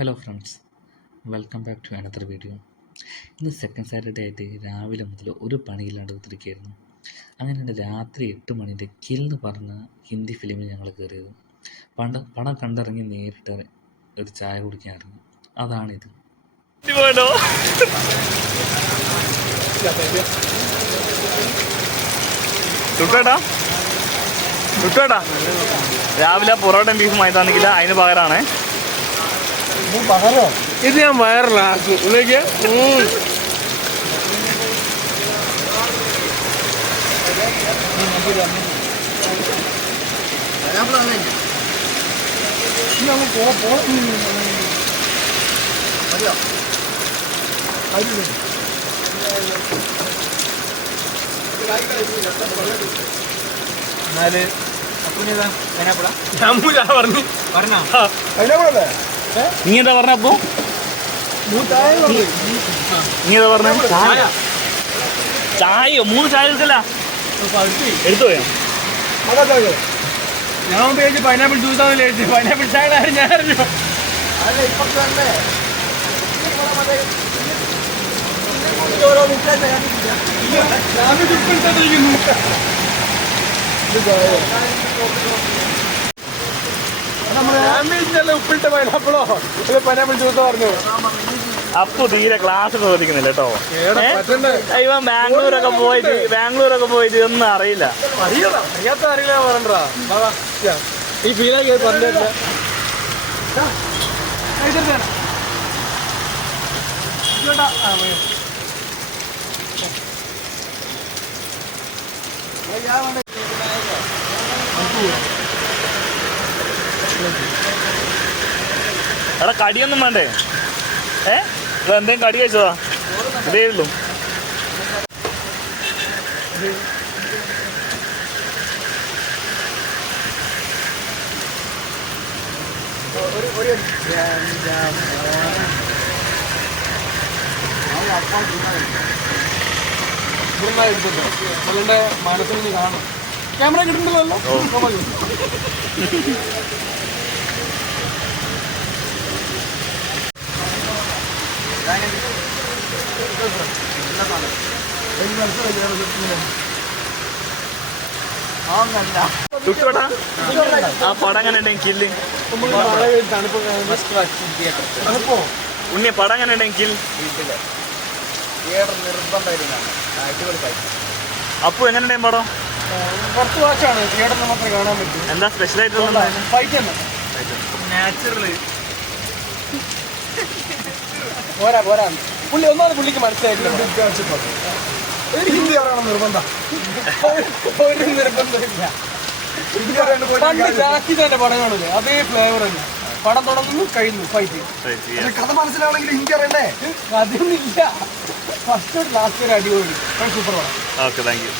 Hello friends, welcome back to another video. ഇന്ന് second Saturday ആയിട്ട് രാവിലെ മുതൽ ഒരു പണിയില്ലാണ്ട് കുത്തിരിക്കുകയായിരുന്നു. അങ്ങനെയാണ് രാത്രി 8 മണിൻ്റെ കിൽ എന്ന് പറഞ്ഞ ഹിന്ദി ഫിലിമിൽ ഞങ്ങൾ കയറിയത്. പടം കണ്ടിറങ്ങി നേരിട്ട് ഒരു ചായ കുടിക്കാൻ ഇറങ്ങി. അതാണിത്. രാവിലെ പൊറോട്ടയും ബീഫും ആയിട്ടാണെങ്കില്ല, അതിന് പകരമാണ് ഇത് ഞാൻ വയറിലാക്കും. ഇതിലേക്ക് എന്നാല് പറഞ്ഞു നീ എന്താ പറഞ്ഞ? അപ്പോ നീ എന്താ പറഞ്ഞ? ചായയോ? 3 ചായ എടുക്കല്ല, എടുത്തു പോയോ? ഞാൻ പേജ് പൈനാപ്പിൾ ജ്യൂസാന്ന് വിചാരിച്ചു. പൈനാപ്പിൾ ചായ ഞാൻ അറിഞ്ഞു. ഉപ്പിട്ട പൈനാപ്പിളോ പൈനാപ്പിൾ ജ്യൂസോ പറഞ്ഞു. അപ്പു തീരെ ക്ലാസ് ചോദിക്കുന്നില്ല കേട്ടോ. ഇവൻ ബാംഗ്ലൂരൊക്കെ പോയിട്ട് ഒന്നും അറിയില്ല. അറിയാത്ത അറിയില്ല പറഞ്ഞാ ഈ ഫീലാക്കി പറഞ്ഞില്ല. എടാ കടിയൊന്നും വേണ്ടേ? എന്തെങ്കിലും കടി കഴിച്ചതാ? ഇതേ ഉള്ളൂ. അവളുടെ മനസ്സിൽ നിന്ന് കാണും. ക്യാമറ കിട്ടുന്നില്ലല്ലോ. ആ പടം എങ്ങനെ ഉണ്ടെങ്കിൽ കില്ല് ഉണ്ണിയ പടം എങ്ങനെ ഉണ്ടെങ്കിൽ അപ്പു എങ്ങനെ ഉണ്ടായും പടം? പുറത്ത് വാച്ചാണ്, തിയേറ്ററിൽ മാത്രമേ കാണാൻ പറ്റൂ. എന്താ സ്പെഷ്യൽ ആയിട്ടുള്ള? ഫൈറ്റ് തന്നെ നാച്ചുറല്. പോരാ പുള്ളി ഒന്നാമത് പുള്ളിക്ക് മനസ്സിലായിട്ടില്ല. ഹിന്ദി അറിയണം നിർബന്ധം. ഒരു നിർബന്ധമില്ല. പണ്ട് ജാക്കിന്റെ പടം കാണില്ലേ, അതേ ഫ്ലേവർ തന്നെ. പടം തുടങ്ങുന്നു, കഴിഞ്ഞു ഫൈറ്റ്. കഥ മനസ്സിലാണെങ്കിൽ ഹിന്ദി അറിയണ്ടേ? അതൊന്നുമില്ല. ഫസ്റ്റ് ലാസ്റ്റ് ഒരു അടിപൊളി സൂപ്പർ പടം. Okay, thank you.